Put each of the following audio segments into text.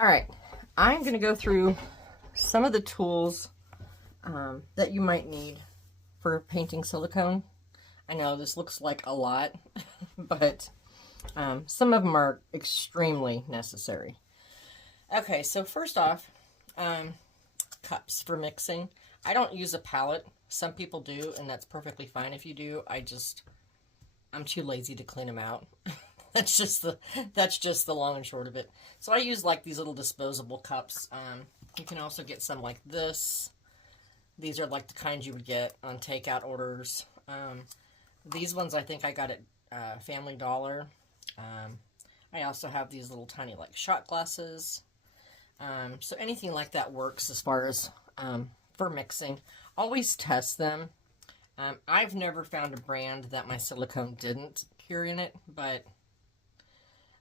All right, I'm going to go through some of the tools that you might need for painting silicone. I know this looks like a lot, but some of them are extremely necessary. Okay, so first off, cups for mixing. I don't use a palette. Some people do, and that's perfectly fine if you do. I'm too lazy to clean them out. That's just the long and short of it. So I use like these little disposable cups. You can also get some like this. These are like the kinds you would get on takeout orders. These ones I think I got at Family Dollar. I also have these little tiny like shot glasses. So anything like that works as far as for mixing. Always test them. I've never found a brand that my silicone didn't cure in it, but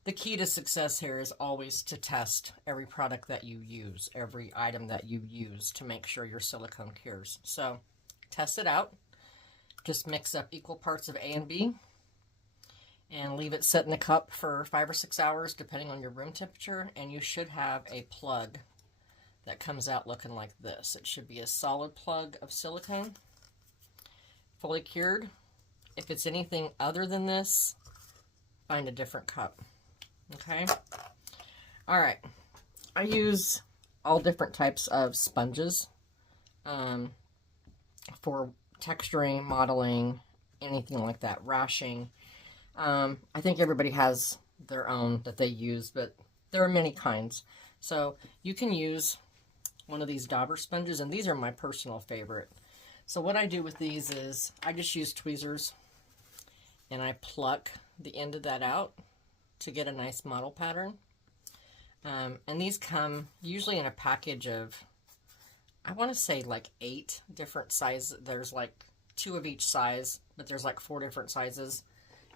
the key to success here is always to test every product that you use, every item that you use to make sure your silicone cures. So test it out. Just mix up equal parts of A and B and leave it set in the cup for 5 or 6 hours depending on your room temperature, and you should have a plug that comes out looking like this. It should be a solid plug of silicone, fully cured. If it's anything other than this, find a different cup. Okay? All right. I use all different types of sponges for texturing, modeling, anything like that, rashing. I think everybody has their own that they use, but there are many kinds. So you can use one of these dauber sponges, and these are my personal favorite. So what I do with these is I just use tweezers and I pluck the end of that out to get a nice model pattern. And these come usually in a package of, I want to say like 8 different sizes. There's like 2 of each size, but there's like 4 different sizes.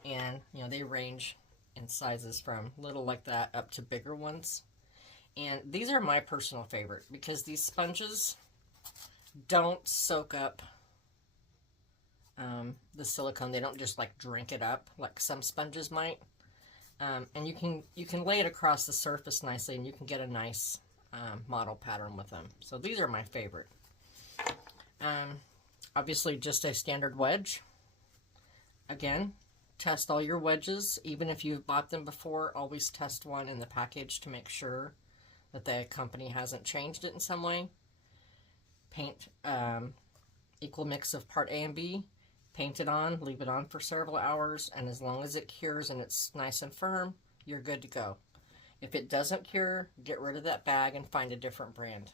And, you know, they range in sizes from little like that up to bigger ones. And these are my personal favorite because these sponges don't soak up the silicone. They don't just like drink it up like some sponges might. And you can lay it across the surface nicely, and you can get a nice model pattern with them. So these are my favorite. Obviously just a standard wedge. Again, test all your wedges. Even if you've bought them before, always test one in the package to make sure that the company hasn't changed it in some way. Paint equal mix of part A and B. Paint it on, leave it on for several hours, and as long as it cures and it's nice and firm, you're good to go. If it doesn't cure, get rid of that bag and find a different brand.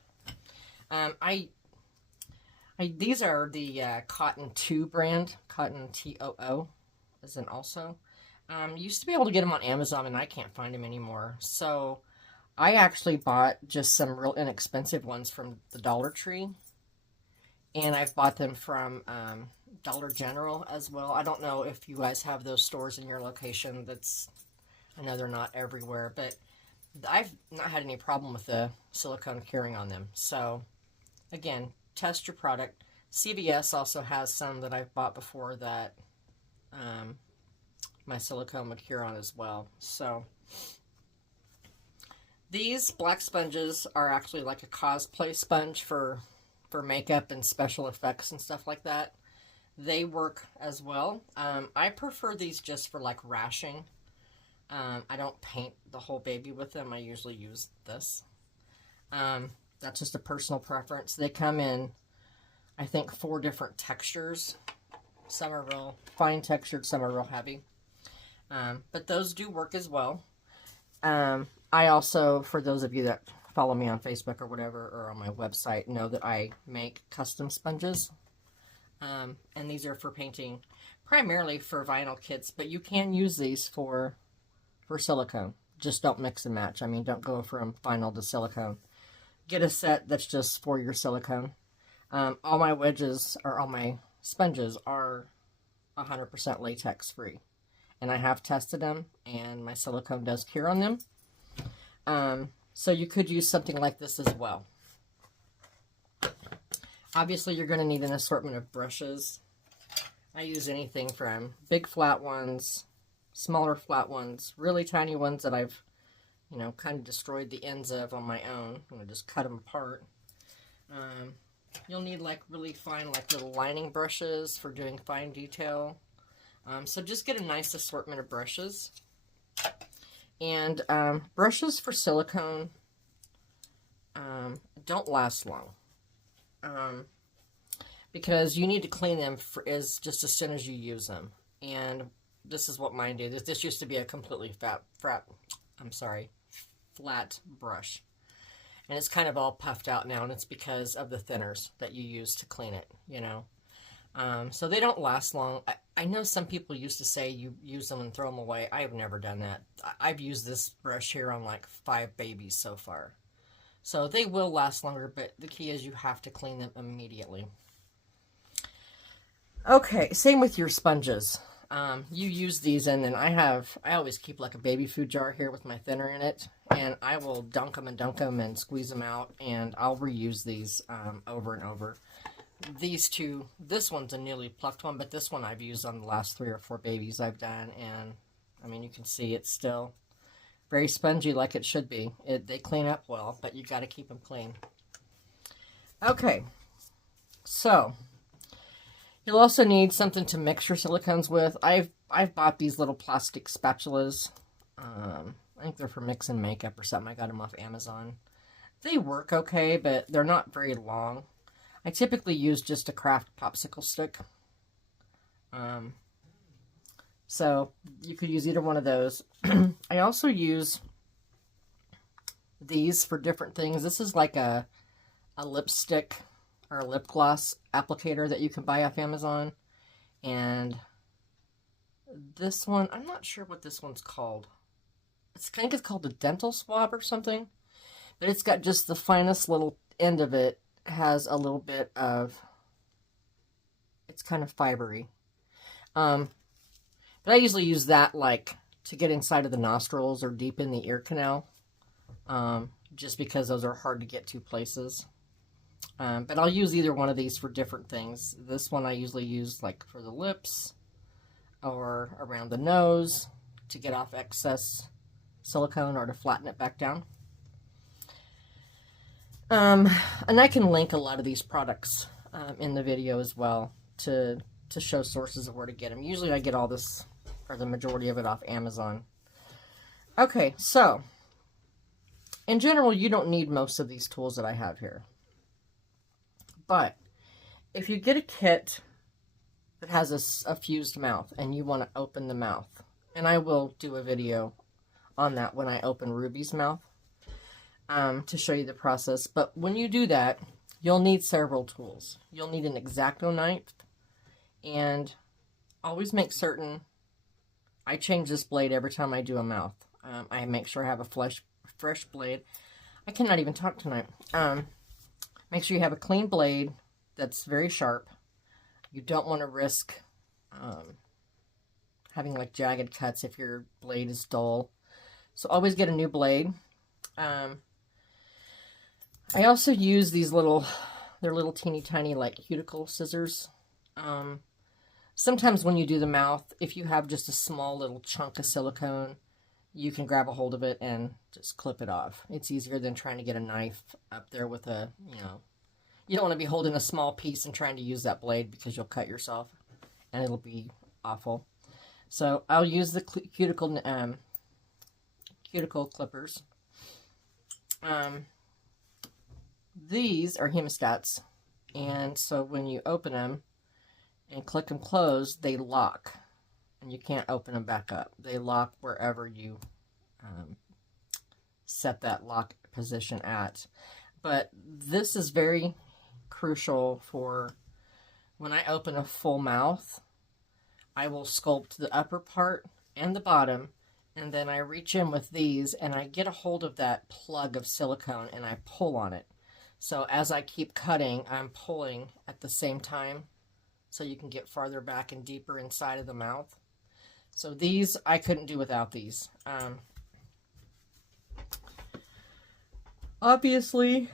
These are the Cotton 2 brand, Cotton TOO, as in also. Used to be able to get them on Amazon, and I can't find them anymore. So I actually bought just some real inexpensive ones from the Dollar Tree, and I've bought them from Dollar General as well. I don't know if you guys have those stores in your location. I know they're not everywhere, but I've not had any problem with the silicone curing on them. So again, test your product. CVS also has some that I've bought before that my silicone would cure on as well. So these black sponges are actually like a cosplay sponge for makeup and special effects and stuff like that. They work as well. I prefer these just for like rashing. I don't paint the whole baby with them. I usually use this. That's just a personal preference. They come in, I think, 4 different textures. Some are real fine textured, some are real heavy. But those do work as well. I also, for those of you that follow me on Facebook or whatever, or on my website, know that I make custom sponges. And these are for painting, primarily for vinyl kits, but you can use these for silicone. Just don't mix and match. I mean, don't go from vinyl to silicone. Get a set that's just for your silicone. All my wedges, or all my sponges, are 100% latex free. And I have tested them, and my silicone does cure on them. So you could use something like this as well. Obviously, you're going to need an assortment of brushes. I use anything from big flat ones, smaller flat ones, really tiny ones that I've you know, kind of destroyed the ends of on my own. I'm going to just cut them apart. You'll need like really fine, like little lining brushes for doing fine detail. So just get a nice assortment of brushes. And brushes for silicone don't last long. Because you need to clean them just as soon as you use them. And this is what mine do. This used to be a completely flat brush. And it's kind of all puffed out now, and it's because of the thinners that you use to clean it, you know. So they don't last long. I know some people used to say you use them and throw them away. I have never done that. I've used this brush here on like 5 babies so far. So they will last longer, but the key is you have to clean them immediately. Okay, same with your sponges. You use these, and then I always keep like a baby food jar here with my thinner in it, and I will dunk them and squeeze them out, and I'll reuse these over and over. These two, this one's a newly plucked one, but this one I've used on the last 3 or 4 babies I've done, and I mean, you can see it's still very spongy like it should be. They clean up well, but you got to keep them clean. Okay, so you'll also need something to mix your silicones with. I've bought these little plastic spatulas. I think they're for mixing makeup or something. I got them off Amazon. They work okay, but they're not very long. I typically use just a craft popsicle stick. So you could use either one of those. I also use these for different things. This is like a lipstick or a lip gloss applicator that you can buy off Amazon. And this one, I'm not sure what this one's called. I think it's called a dental swab or something. But it's got just the finest little end of it. Has a little bit of, it's kind of fibery. But I usually use that like to get inside of the nostrils or deep in the ear canal. Just because those are hard to get to places. But I'll use either one of these for different things. This one I usually use like for the lips or around the nose to get off excess silicone or to flatten it back down. And I can link a lot of these products in the video as well to show sources of where to get them. Usually I get all this, or the majority of it, off Amazon. Okay, so in general, you don't need most of these tools that I have here. But if you get a kit that has a fused mouth and you want to open the mouth, and I will do a video on that when I open Ruby's mouth, to show you the process. But when you do that, you'll need several tools. You'll need an X-Acto knife, and always make certain I change this blade every time I do a mouth. I make sure I have a fresh blade. I cannot even talk tonight. Make sure you have a clean blade that's very sharp. You don't want to risk having like jagged cuts if your blade is dull. So always get a new blade. I also use these they're little teeny tiny like cuticle scissors. Sometimes when you do the mouth, if you have just a small little chunk of silicone, you can grab a hold of it and just clip it off. It's easier than trying to get a knife up there with a, you don't want to be holding a small piece and trying to use that blade because you'll cut yourself and it'll be awful. So I'll use the cuticle clippers. These are hemostats, and so when you open them and click them closed, they lock, and you can't open them back up. They lock wherever you set that lock position at. But this is very crucial for when I open a full mouth. I will sculpt the upper part and the bottom, and then I reach in with these and I get a hold of that plug of silicone and I pull on it. So as I keep cutting, I'm pulling at the same time so you can get farther back and deeper inside of the mouth. So these, I couldn't do without these. Obviously,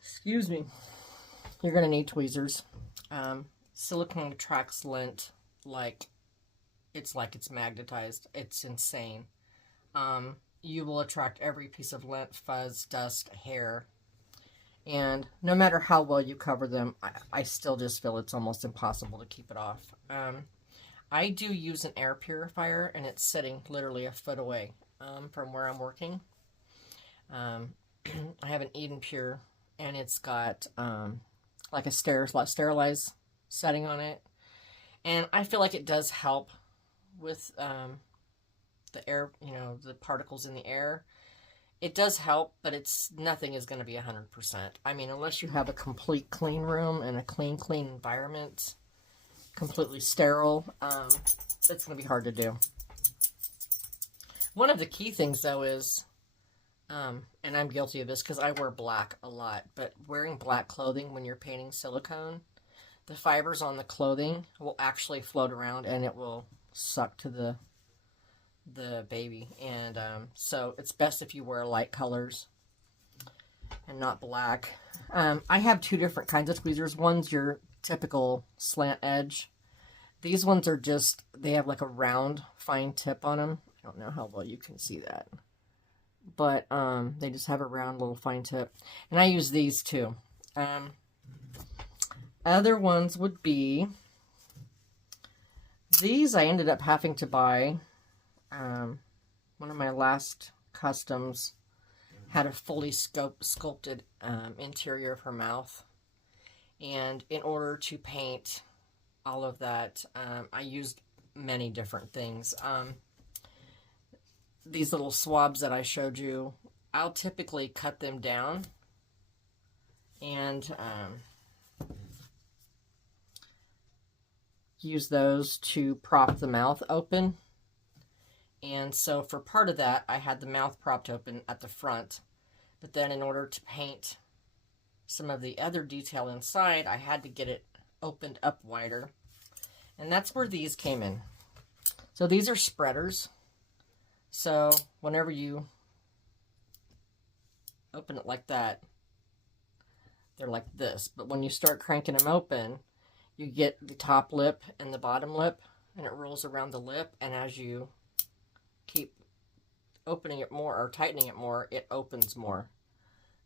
excuse me, you're going to need tweezers. Silicone attracts lint like it's magnetized. It's insane. you will attract every piece of lint, fuzz, dust, hair. And no matter how well you cover them, I still just feel it's almost impossible to keep it off. I do use an air purifier, and it's sitting literally a foot away from where I'm working. I have an Eden Pure, and it's got like a sterilize setting on it. And I feel like it does help with the air, you know, the particles in the air. It does help, but nothing is going to be 100%. I mean, unless you have a complete clean room and a clean environment, completely sterile, it's going to be hard to do. One of the key things, though, is, and I'm guilty of this because I wear black a lot, but wearing black clothing when you're painting silicone, the fibers on the clothing will actually float around and it will suck to the baby. And so it's best if you wear light colors and not black. I have two different kinds of tweezers. One's your typical slant edge. These ones are just, they have like a round fine tip on them. I don't know how well you can see that, but they just have a round little fine tip, and I use these too. Other ones would be these. I ended up having to buy. One of my last customs had a fully sculpted interior of her mouth, and in order to paint all of that, I used many different things. These little swabs that I showed you, I'll typically cut them down and use those to prop the mouth open. And so for part of that, I had the mouth propped open at the front. But then in order to paint some of the other detail inside, I had to get it opened up wider. And that's where these came in. So these are spreaders. So whenever you open it like that, they're like this. But when you start cranking them open, you get the top lip and the bottom lip, and it rolls around the lip, and as you keep opening it more or tightening it more, it opens more.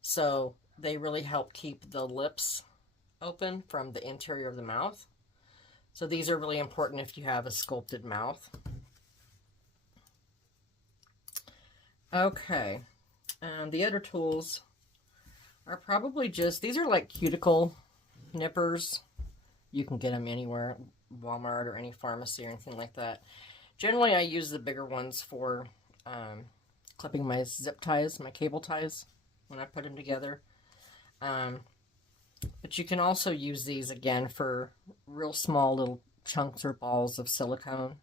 So they really help keep the lips open from the interior of the mouth. So these are really important if you have a sculpted mouth. Okay, the other tools are probably just, these are like cuticle nippers. You can get them anywhere, Walmart or any pharmacy or anything like that. Generally, I use the bigger ones for clipping my zip ties, my cable ties, when I put them together. But you can also use these, again, for real small little chunks or balls of silicone.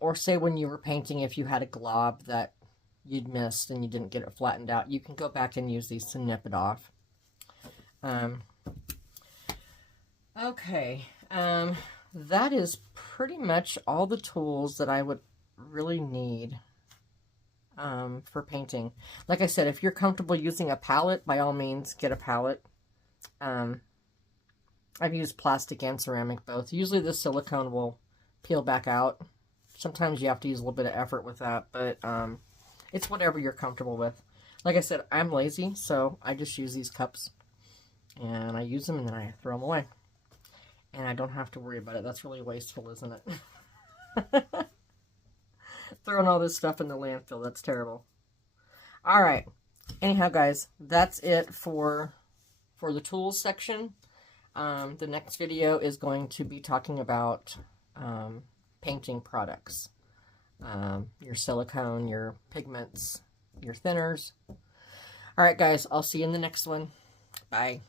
Or say when you were painting, if you had a glob that you'd missed and you didn't get it flattened out, you can go back and use these to nip it off. Okay, that is pretty much all the tools that I would really need for painting. Like I said, if you're comfortable using a palette, by all means, get a palette. I've used plastic and ceramic both. Usually the silicone will peel back out. Sometimes you have to use a little bit of effort with that, but it's whatever you're comfortable with. Like I said, I'm lazy, so I just use these cups, and I use them and then I throw them away. And I don't have to worry about it. That's really wasteful, isn't it? Throwing all this stuff in the landfill. That's terrible. All right. Anyhow, guys, that's it for the tools section. The next video is going to be talking about painting products. Your silicone, your pigments, your thinners. All right, guys, I'll see you in the next one. Bye.